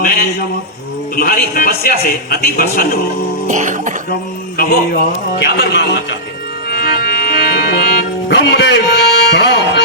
मैं तुम्हारी तपस्या से अति प्रसन्न हूँ। कहो क्या वर मांगना चाहते हो? ब्रह्मदेव प्रणाम।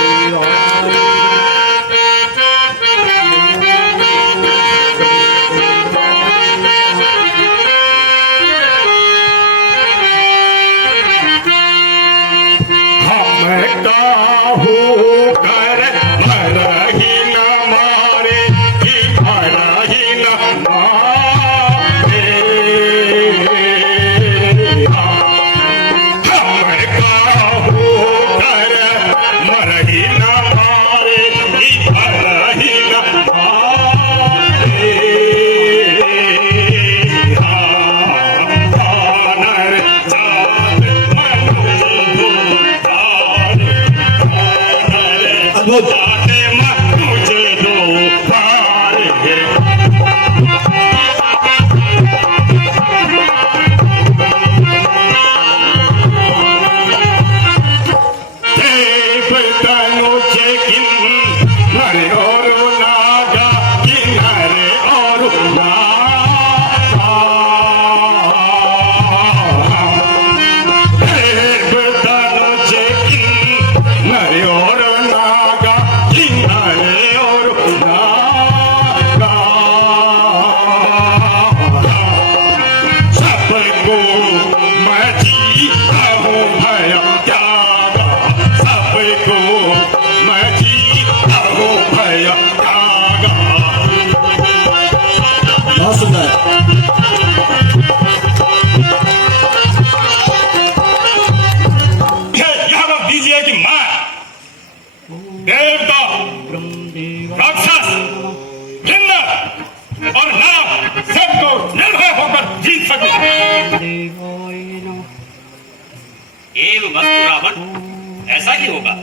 ऐसा ही होगा।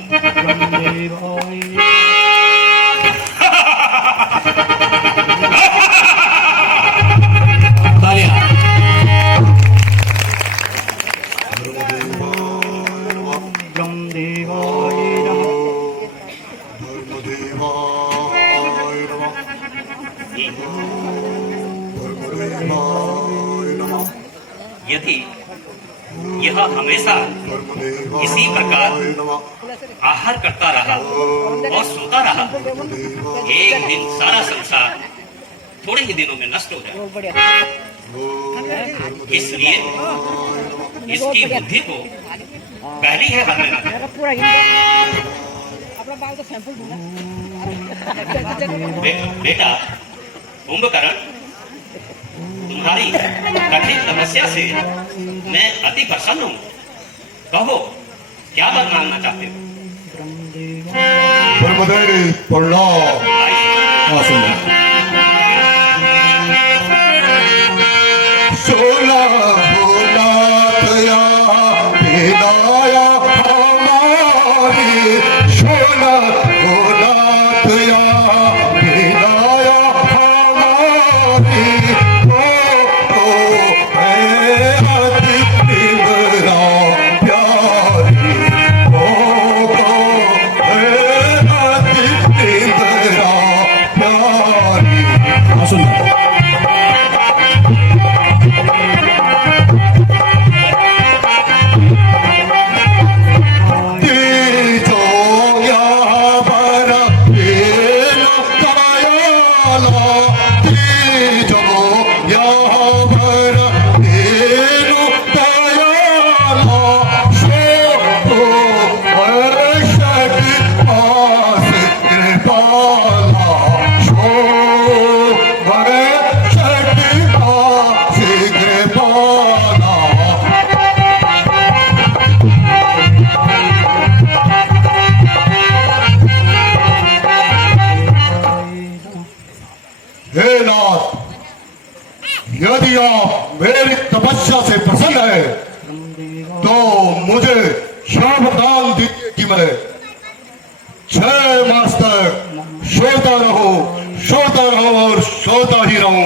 यदि यह हमेशा इसी प्रकार आहार करता रहा और सोता रहा, एक दिन सारा संसार थोड़े ही दिनों में नष्ट हो जाए। इसलिए इसकी बुद्धि को पहली है हल लेना। बेटा कुंभकर्ण, तुम्हारी कठिन तपस्या से मैं अति प्रसन्न हूँ। कहो क्या वर मांगना चाहते हो? सोना बोला गया बेदाया हमारी, सोना बोला गया बेदाया हमारी, प्यारी तपस्या से प्रसन्न है तो मुझे श्राप डाल दीजिए कि मैं 6 मास तक सोता रहूं और सोता ही रहूं।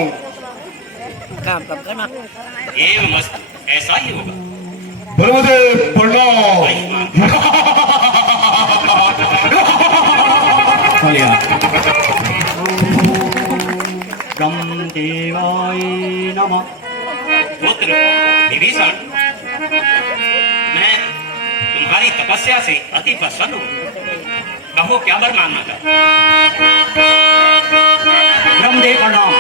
काम कब करना एवं मस्त, ऐसा ही होगा। ब्रह्मदेव प्रणाम। ब्रह्मदेवाय नमः। पुत्र विभीषण, मैं तुम्हारी तपस्या से अति प्रसन्न हूँ। कहो क्या वर मांगना था? ब्रह्मदेव प्रणाम।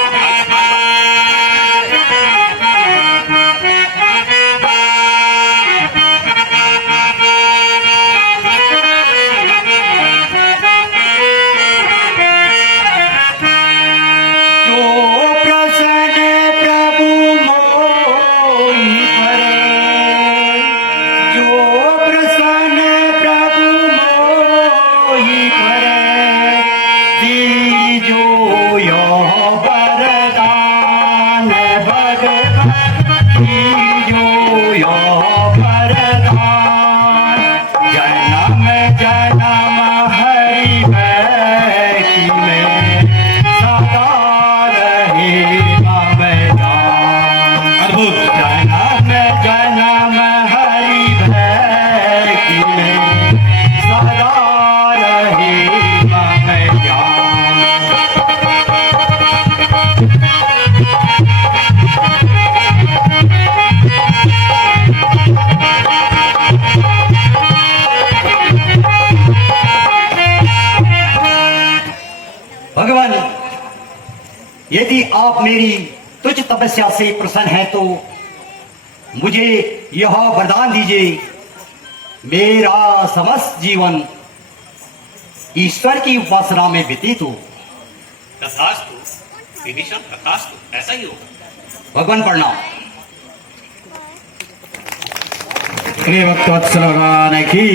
भगवान, यदि आप मेरी तुच्छ तपस्या से प्रसन्न हैं तो मुझे यह वरदान दीजिए, मेरा समस्त जीवन ईश्वर की उपासना में व्यतीत हो। तथास्तु विभीषण, तथास्तु, ऐसा ही होगा। भगवान प्रणाम। प्रिय भक्तवत्सल भगवान की।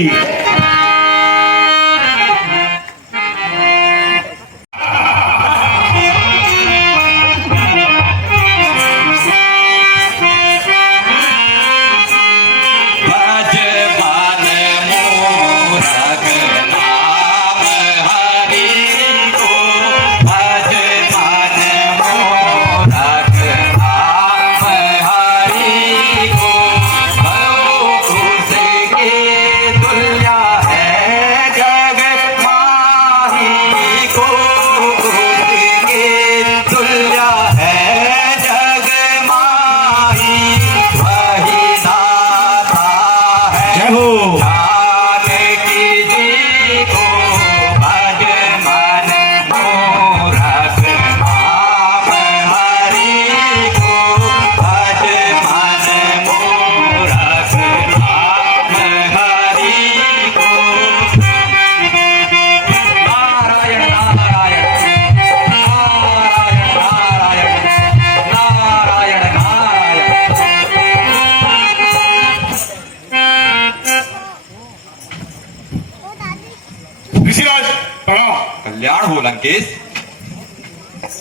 ऋषिराज प्रणाम। कल्याण हो लंकेश।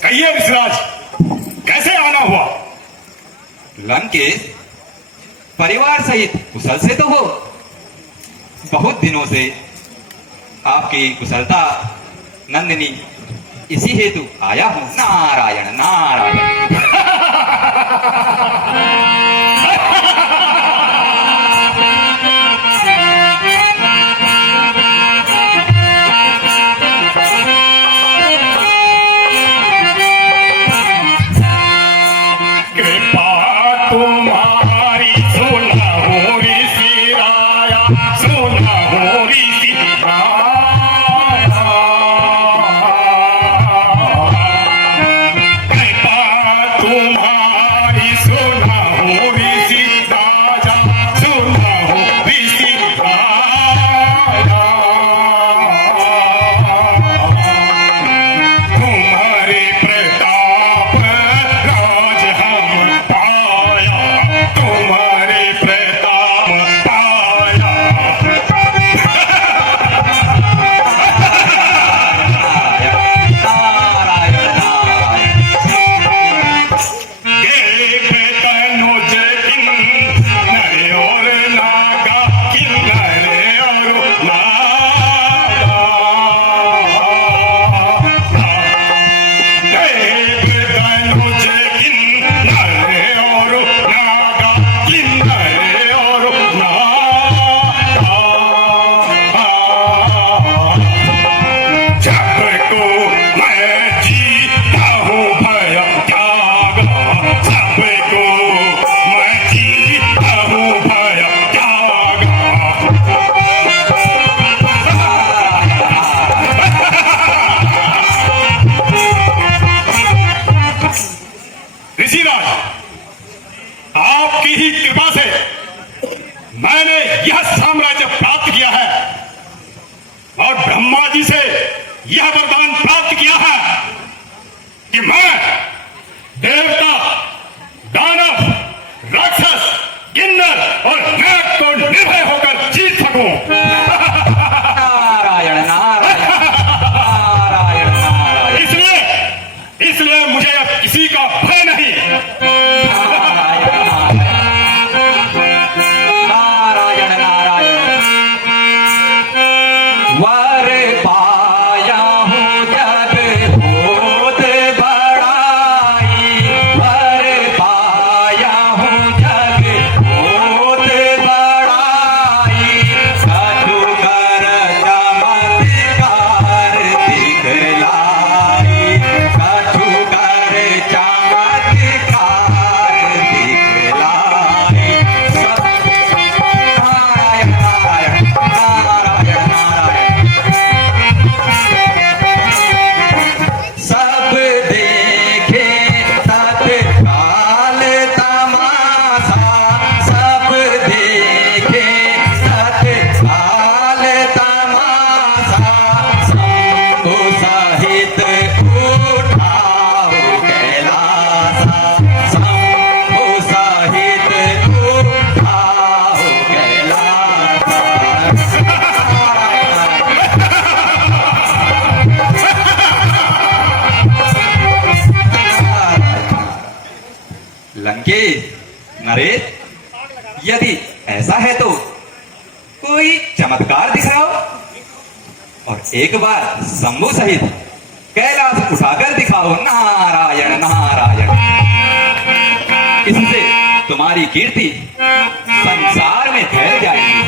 कहिए ऋषिराज, कैसे आना हुआ? लंकेश, परिवार सहित कुशल से तो हो। बहुत दिनों से आपकी कुशलता नंदिनी, इसी हेतु आया हूं। नारायण नारायण। तुम्हारी सुना हो ऋषि राया, सुना हो ऋषि राया। कृपा जी से यह वरदान प्राप्त किया है कि मैं देवता, दानव, राक्षस, किन्नर और नाग को निर्भय होकर जीत सकूं। नारायण नारायण नारायण नारायण। इसलिए मुझे अब किसी का भय नहीं। नारायण नारायण। वर पाया हूँ जग बहुत बड़ाई, वर पाया हूँ जग बहुत बड़ाई, कछु कर चमत्कार दिखलाई, कछु कर चमत्कार दिखलाई। नारायण नारायण नारायण नारायण। सब देखे तत्काल तमाशा, सब देखे तत्काल तमाशा, शंभु सहित उठाओ कैलासा, शंभु सहित उठाओ कैलासा। लंकेश, नरेश, यदि ऐसा है तो कोई चमत्कार दिखाओ और एक बार शंभु सहित कैलाश उठाकर दिखाओ। नारायण नारायण। इससे तुम्हारी कीर्ति संसार में फैल जाएगी।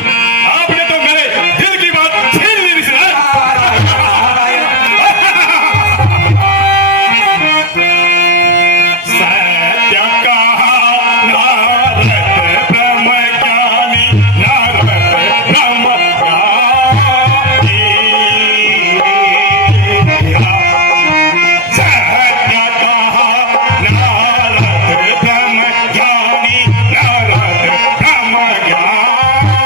आपने तो मेरे दिल की बात छीन ली विश्राम। नारायण नारायण। सत्य कहा नारद ब्रह्म ज्ञानी, नारद ब्रह्म ज्ञानी। सत्य कहा नारद ब्रह्म ज्ञानी, नारद ब्रह्म ज्ञानी।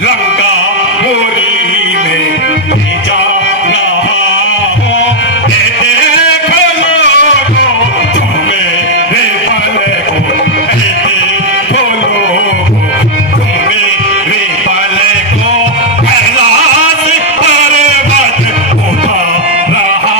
लंका मोरी में भेजा रहा हूं, ये देख लोगों तुम मेरे भले को, ये देखो लोगों तुम मेरे भले को, कैलाश पर्वत उठा रहा।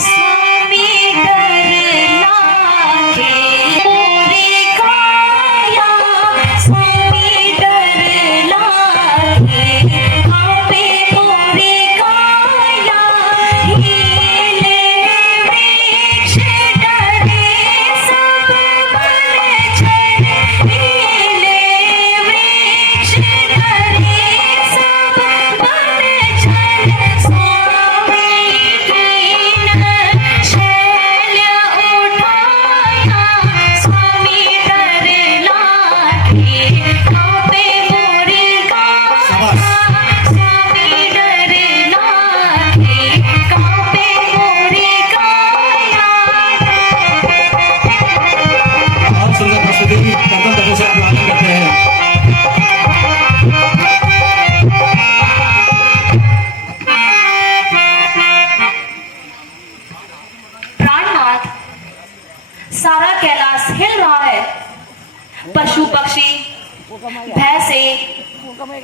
स्वामी डर लागे मोरी काया, स्वामी डर लागे कांपे मोरी काया, हिले वृक्ष डरे सब बनचर, हिले वृक्ष डरे सब बनचर, स्वामी कीन शैल उठाया, स्वामी डर लागे कांपे मोरी काया, स्वामी डर लागे कांपे मोरी काया। बहुत सुंदर प्रस्तुति कंकण तत्व से अभिवादन करते हैं। प्राणनाथ, सारा कैलाश हिल रहा है, पशु पक्षी भैंसे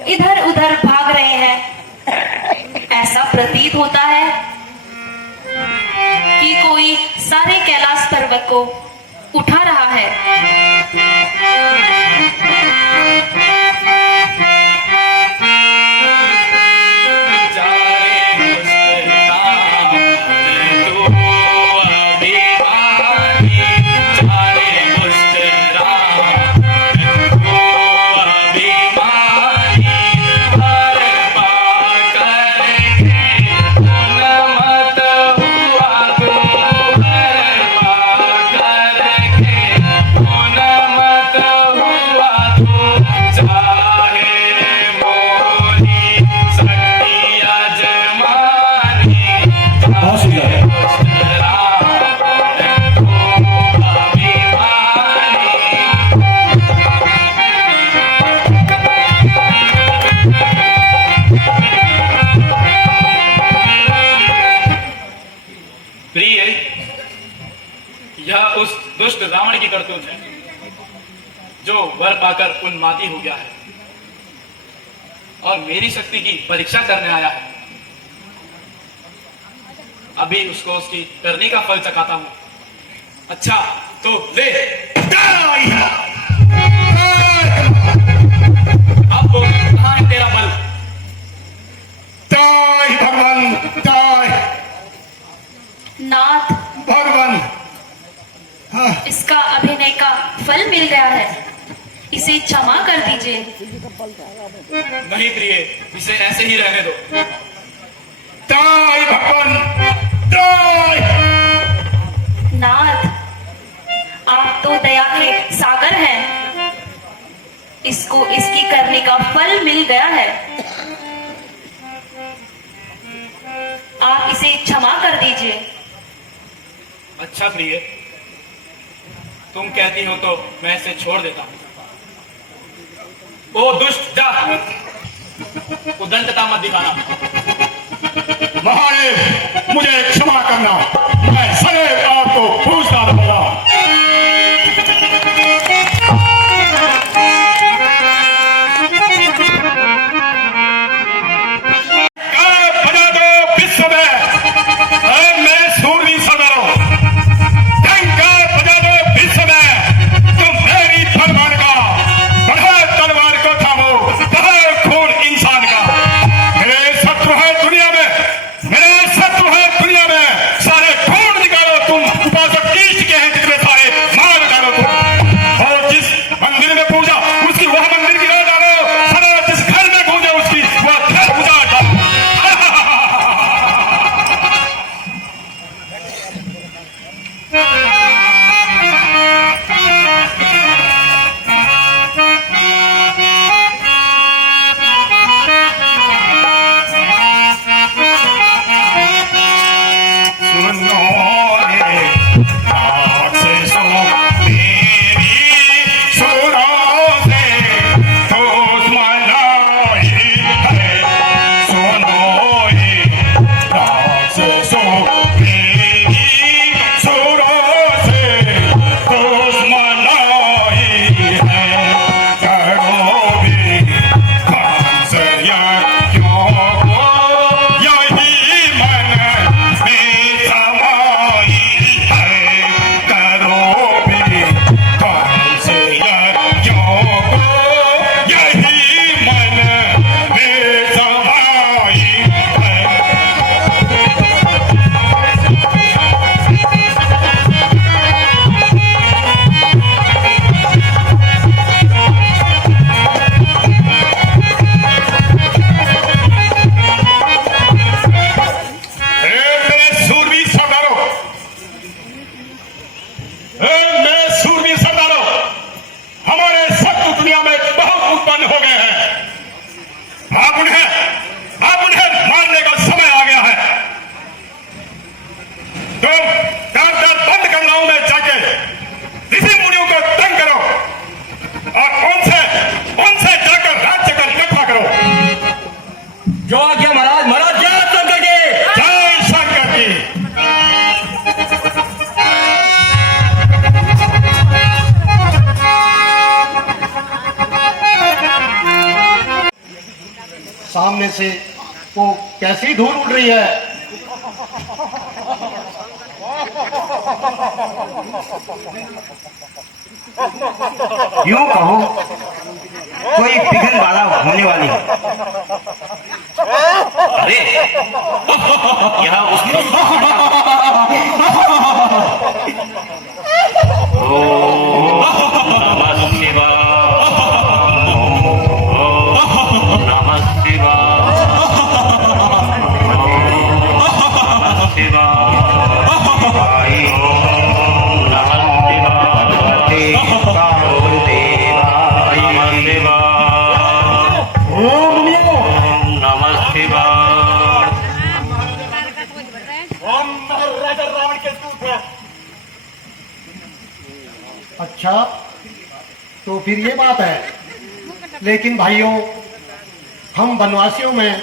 इधर उधर भाग रहे हैं। ऐसा प्रतीत होता है कि कोई सारे कैलाश पर्वत को उठा रहा है। बहुत सुंदर। प्रिय, यह उस दुष्ट रावण की करतूत है जो वर पाकर उन्मादी हो गया है और मेरी शक्ति की परीक्षा करने आया है। अभी उसको उसकी करनी का फल चखाता हूं। अच्छा तो ले। अब बोल, कहां है तेरा बल? जय भगवान, जय नाथ, भगवान। इसका अभिनय का फल मिल गया है, इसे क्षमा कर दीजिए। नहीं प्रिय, इसे ऐसे ही रहने दो। जय भगवान, जय। नाथ, आप तो दया के सागर हैं, इसको इसकी करने का फल मिल गया है, आप इसे क्षमा कर दीजिए। अच्छा प्रिय, तुम कहती हो तो मैं इसे छोड़ देता हूं। ओ दुष्ट, जा, उदंडता मत दिखाना। महादेव, मुझे क्षमा करना, मैं सदैव आपको पूछता रहूंगा। बजा दो विश्व में, मैं सूर्य सदर हूं। बजा दो विश्व में, तुम मेरी फरमान का बढ़े तलवार को थामो, बहे खून इंसान का। मेरे शत्रु है दुनिया में, मेरे शत्रु है सामने से वो कैसी धूल उड़ रही है। यूं कहो कोई बिघन वाला होने वाली है। अरे यह उसकी नमः शिवाय, नमः शिवाय, नमः शिवाय, नमः शिवाय, नमः शिवाय। अच्छा तो फिर ये बात है। लेकिन भाइयों हम वनवासियों में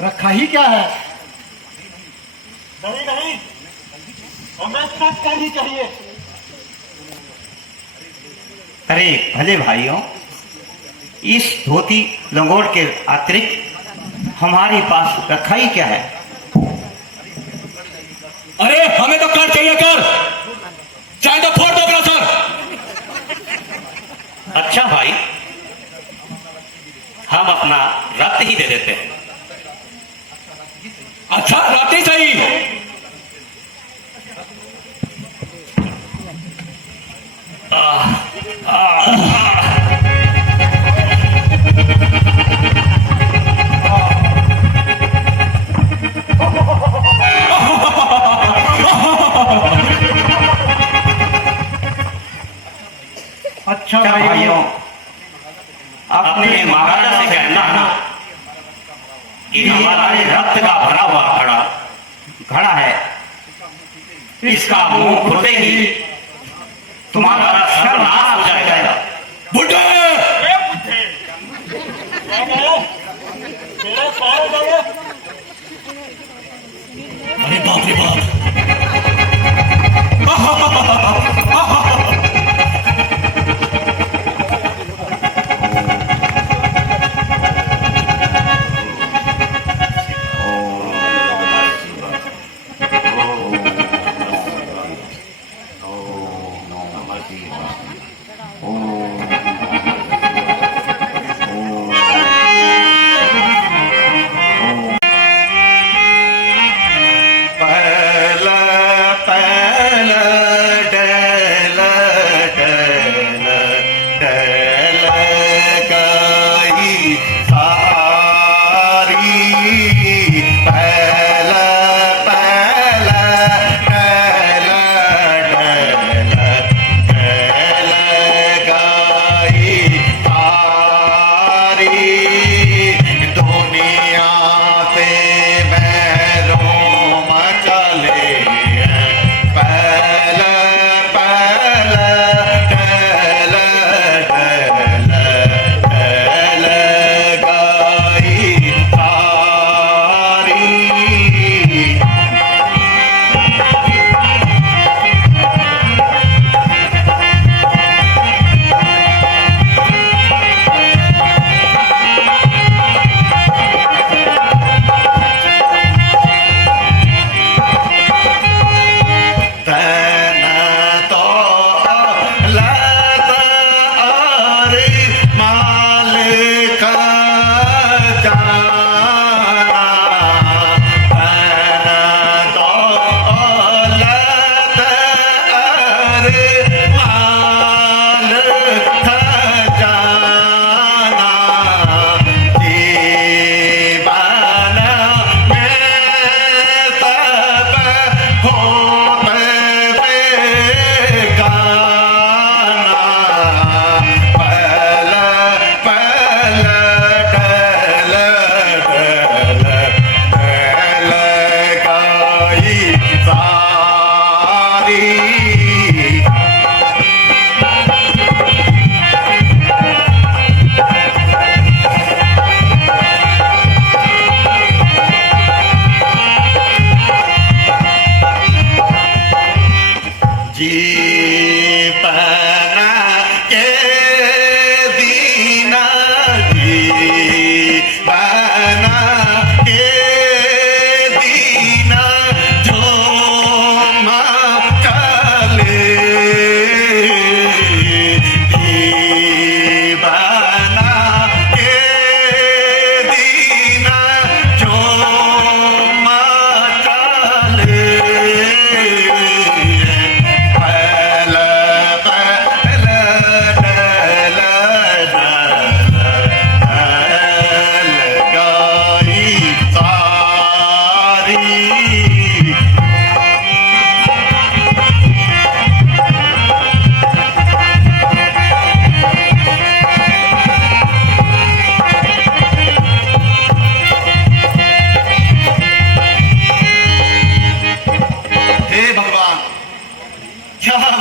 रखा ही क्या है। नहीं नहीं, हमें सच करनी चाहिए। अरे भले भाइयों, इस धोती लंगोट के अतिरिक्त हमारे पास रखा ही क्या है। अरे हमें तो कर चाहिए, कर चाहे तो फोड़ दो सर। अच्छा भाई, हम अपना रक्त ही दे देते हैं। अच्छा रात ही सही। अच्छा भाइयों, अपने महाराजा से कहना कि हमारा ये रक्त का भरा हुआ घड़ा है, इसका मुंह खुलते ही तुम्हारा सर्वनाश हो जाएगा। बुढ़े अरे बाप रे बाप। पहला पहला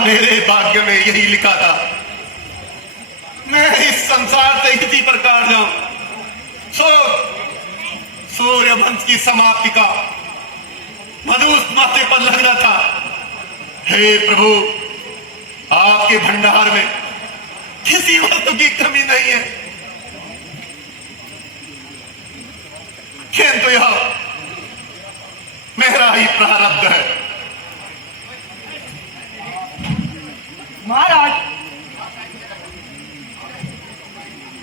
मेरे भाग्य में यही लिखा था, मैं इस संसार से इसी प्रकार जाऊं। सूर्य वंश की समाप्ति का मधुस माथे पर लगना था। हे प्रभु, आपके भंडार में किसी वस्तु की कमी नहीं है, किंतु यह मेरा ही प्रारब्ध है। महाराज,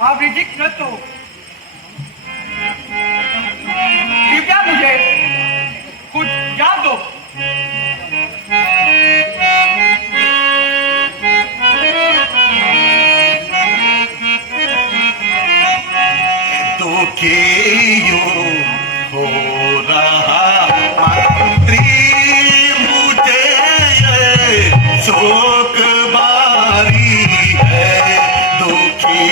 आप रिजिक न तो कृपया मुझे कुछ याद दो। हो रहा मंत्री मुझे शोक बारी है, दुखी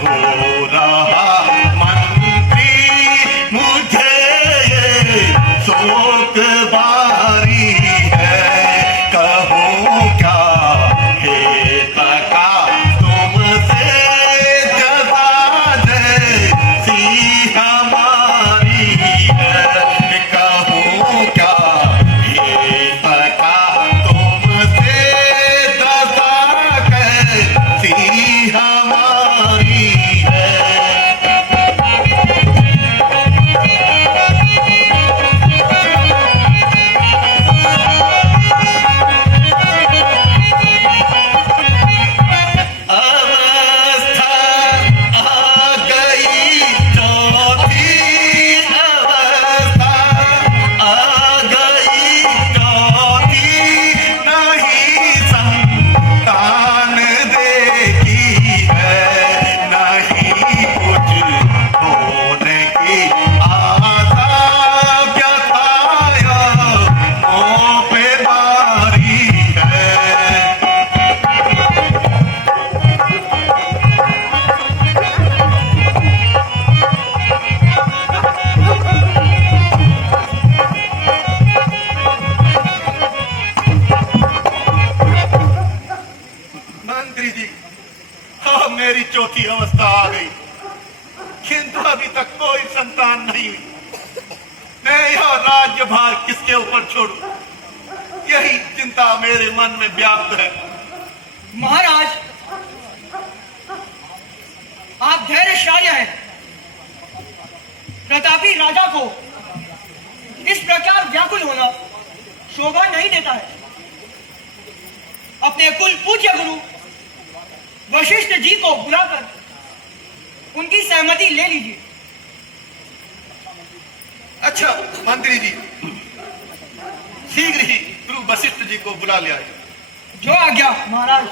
हो रहा मंत्री मुझे शोक बारी है। कहूँ क्या हे तका तुमसे जता जैसी हमारी है। कहूँ क्या हे तका तुमसे जता कैसी हमारी है। अवस्था आ गई चौथी, अवस्था आ गई चौथी, नहीं संतान देखी है, नहीं कुछ होने की आशा, व्यथाया मोह पे भारी है। मंत्री जी, अब मेरी चौथी अवस्था आ गई, किंतु अभी तक कोई संतान नहीं हुई। मैं यह राज्यभार किसके ऊपर छोड़ूं, यही चिंता मेरे मन में व्याप्त है। महाराज, आप धैर्यशाली हैं। प्रतापी राजा को इस प्रकार व्याकुल होना शोभा नहीं देता है। अपने कुल पूज्य गुरु वशिष्ठ जी को बुलाकर उनकी सहमति ले लीजिए। अच्छा मंत्री जी, शीघ्र ही गुरु वशिष्ठ जी को बुला लिया जाए। जो आज्ञा महाराज।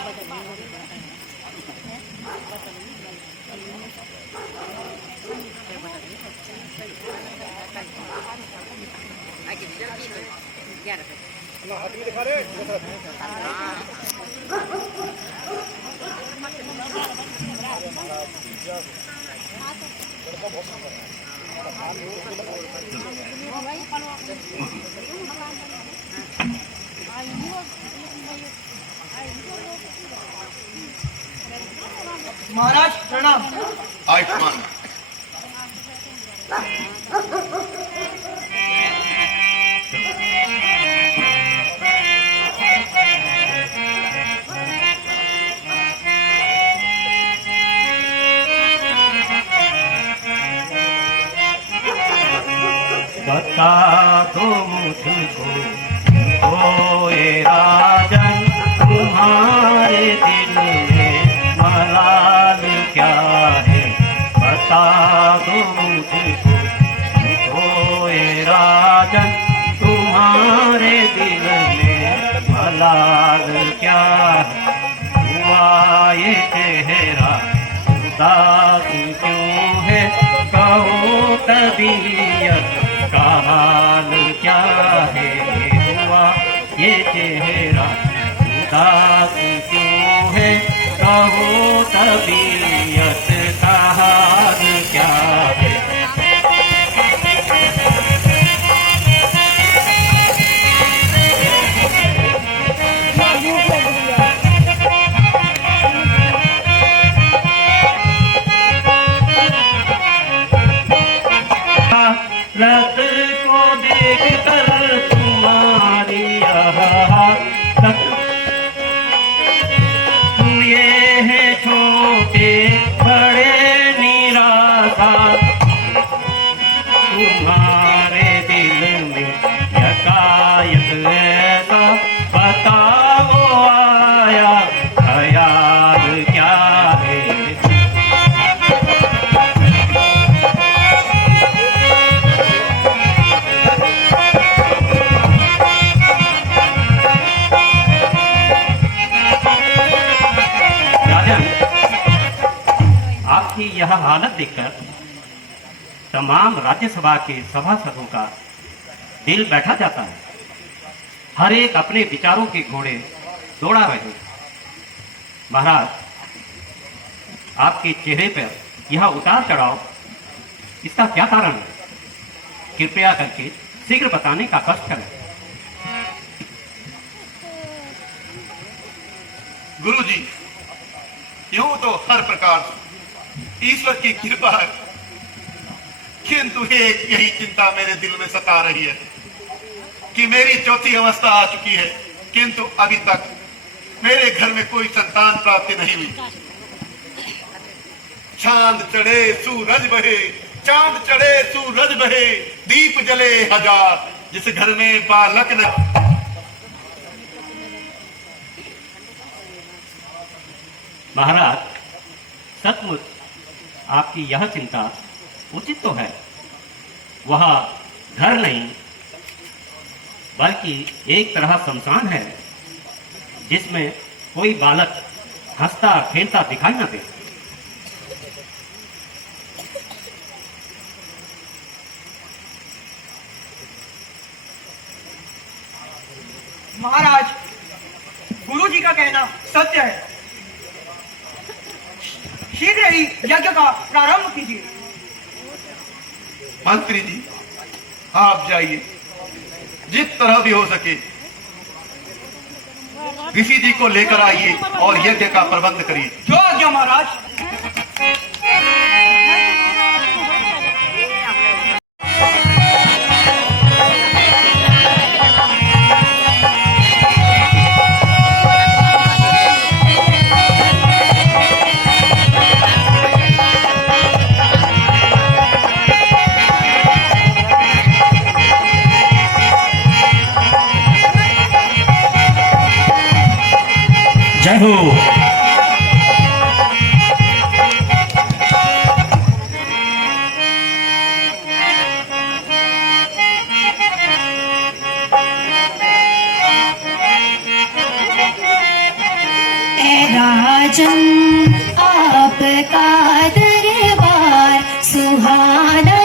महाराज प्रणाम। आयुष्मान। बता दो मुझको कोई राजन तुम्हारे दिल में मलाल क्या है। बता दो मुझको कोई राजन तुम्हारे दिल में मलाल क्या है। हुआ ये चेहरा उदास क्यों है। कहो तबीयत का हाल क्या है। हुआ ये चेहरा उदास क्यों है। कहो तबीयत का हाल क्या है। रत को देख कर तुम्हारी तक ये है छोटे बड़े निराशा। तुम्हारे दिल में यकायत ऐसा बताओ आया ख्याल क्या है। आपकी यह हालत देखकर तमाम राज्यसभा के सभासदों का दिल बैठा जाता है। हर एक अपने विचारों के घोड़े दौड़ा रहे। महाराज, आपके चेहरे पर यह उतार चढ़ाव, इसका क्या कारण है? कृपया करके शीघ्र बताने का कष्ट करें। गुरुजी, यूं तो हर प्रकार से ईश्वर की कृपा है, किंतु एक यही चिंता मेरे दिल में सता रही है कि मेरी चौथी अवस्था आ चुकी है, किंतु अभी तक मेरे घर में कोई संतान प्राप्ति नहीं हुई। चांद चढ़े सूरज बहे, चांद चढ़े सूरज बहे, दीप जले हजार, जिस घर में बालक न। महाराज, सचमुच आपकी यह चिंता उचित तो है। वह घर नहीं बल्कि एक तरह शमशान है, जिसमें कोई बालक हंसता खेलता दिखाई न दे। महाराज, गुरु जी का कहना सत्य है। शीघ्र ही यज्ञ का प्रारंभ कीजिए। मंत्री जी, आप जाइए, जिस तरह भी हो सके ऋषि जी को लेकर आइए और यज्ञ का प्रबंध करिए। जो आज्ञा महाराज। जय हो। राजन आपका दरबार सुहाना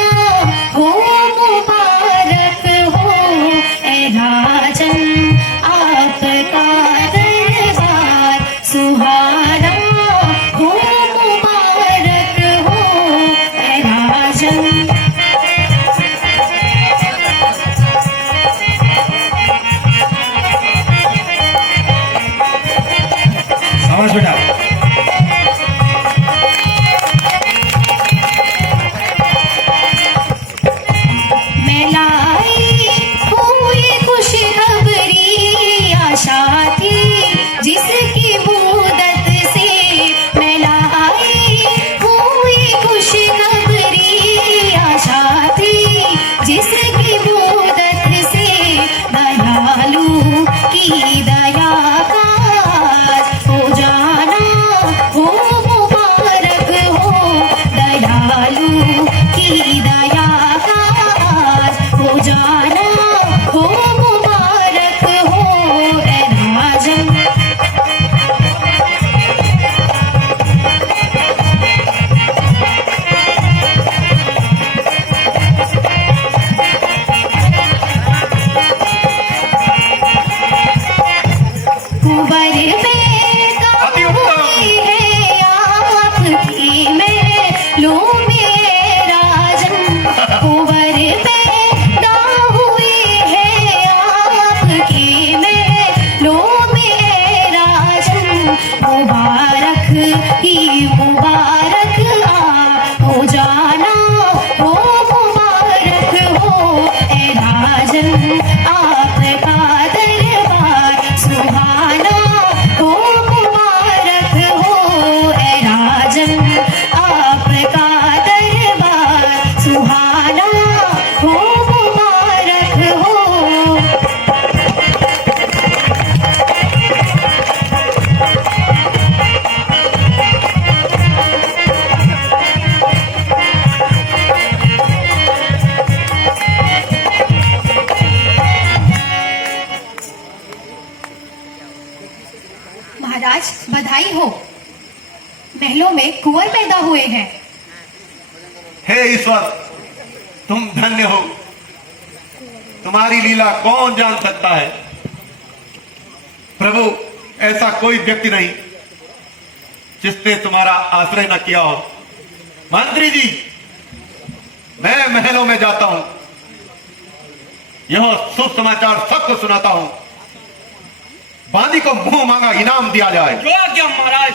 हो, मुबारक हो। ए राजन महाराज बधाई हो, महलों में कुंवर पैदा हुए हैं। हे ईश्वर, तुम धन्य हो। तुम्हारी लीला कौन जान सकता है। प्रभु, ऐसा कोई व्यक्ति नहीं जिसने तुम्हारा आश्रय न किया हो। मंत्री जी, मैं महलों में जाता हूं, यह शुभ समाचार सबको सुनाता हूं। बांदी को मुंह मांगा इनाम दिया जाए। जो आज्ञा महाराज।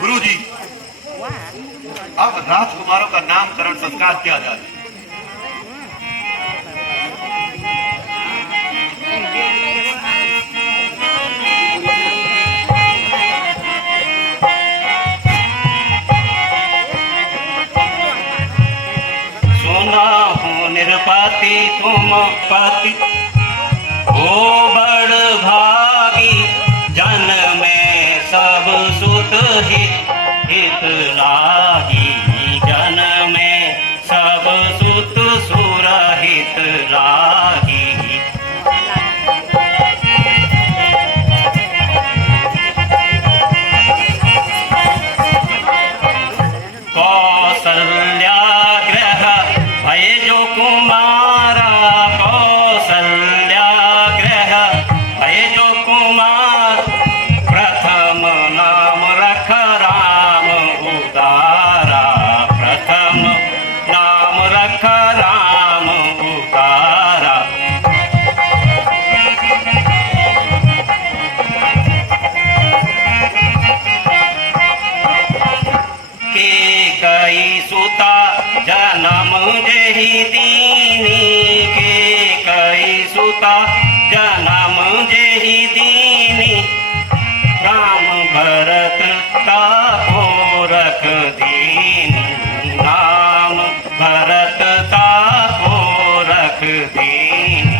गुरु जी, अब राजकुमारों का नामकरण संस्कार किया जाए। सुना हूँ निरपाती तुम पाती हो बड़ भागी, जन में सब सुत हित लागी, जन में सब सुत सुरहित लागी। कौसल्याग्रह भय जो कुमारा, कौसल्याग्रह भय जो कुमार, प्रथम नाम रख राम उदारा, प्रथम नाम रख राम उदारा। के कई सुता जन्म जेहि दीनी, के कई सुता जन्म जेहि दीनी, राम भरत का रख दीनी, राम भरत का रख दीनी।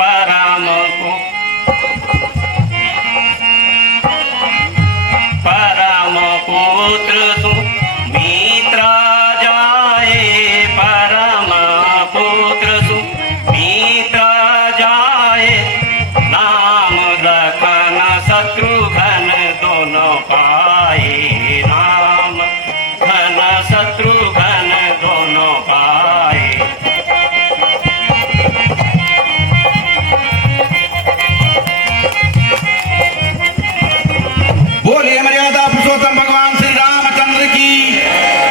परम पुत्र सुमित्रा जाए, परम पुत्र सुमित्रा जाए, नाम लखन शत्रुघ्न दोनों पाए, नाम घन शत्रुघ्न दोनों पाए। बोलिए मर्यादा पुरुषोत्तम भगवान श्री रामचंद्र की,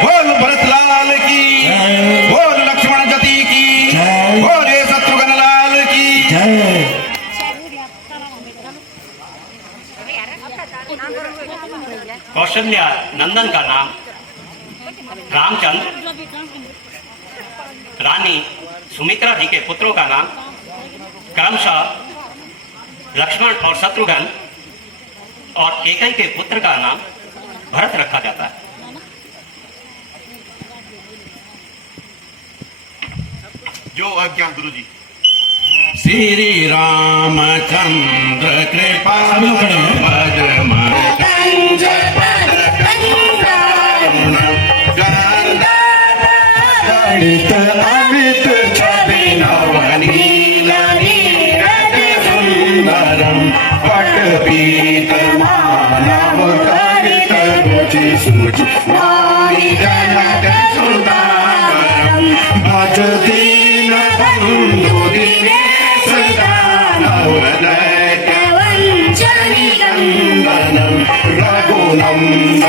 बोल भरतलाल की, बोल लक्ष्मण जति की, बोले शत्रुघ्न लाल की। कौशल्या नंदन का नाम रामचंद्र, रानी सुमित्रा जी के पुत्रों का नाम क्रमशः लक्ष्मण और शत्रुघ्न और केकई के पुत्र का नाम भरत रखा जाता है। जो आज्ञा गुरु जी। श्री रामचंद्र कृपा गणित अमित छवि नवनील नीरज सुंदरम, पटपीत मानव करित रुचि सूचि, नारी जनक सुदागरम, भज दीन बंधु दिनेश दानव दैत्य वंचनि नंदनम, रघुनंदन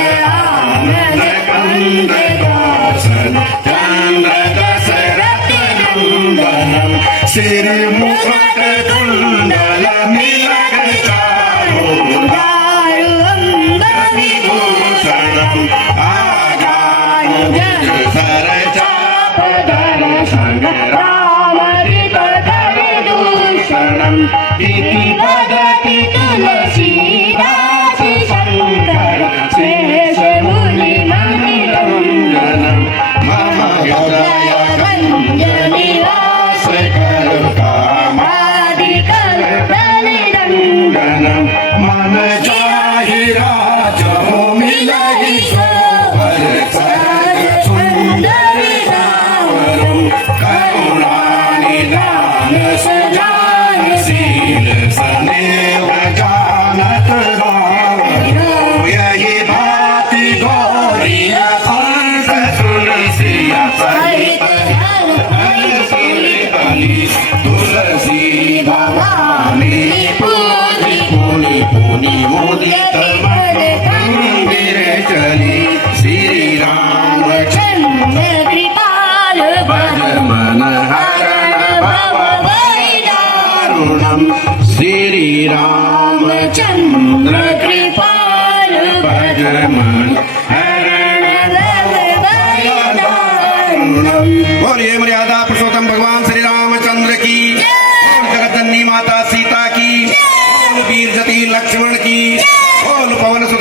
कंद दासन चंद्र दशरथ नंदनम, सिर मुकुट कुंडल मिलक चारु विभूषणम, आजान सर चाप दर्शन राम विदूषणम। मंगलम इति वदति तुलसीदास शंकर शेष मुनि मंगलम मम हृदय रंजनिवास कर कामादिकल्पनिरंजनम मन जाहि राजो मिलहि सोहर सर सुंदरि रावण करुणानिधान सजान शील सनेव जानत रावण यही भांति गौरीय हंस तुलसिय सहित तुलसी भवानी पूजी पुनि पुनि मुदित मंदिर चली श्री रामचंद्र कृपाल भज मन हरण भव वैदारुणम श्री रामचंद्र कृपाल भज मन हरण भव वैदारुणम। बोलिए मर्यादा पुरुषोत्तम भगवान श्री रामचंद्र की, बोल जगत जननी माता सीता की, बोल वीर जति लक्ष्मण की, बोल पवन सुत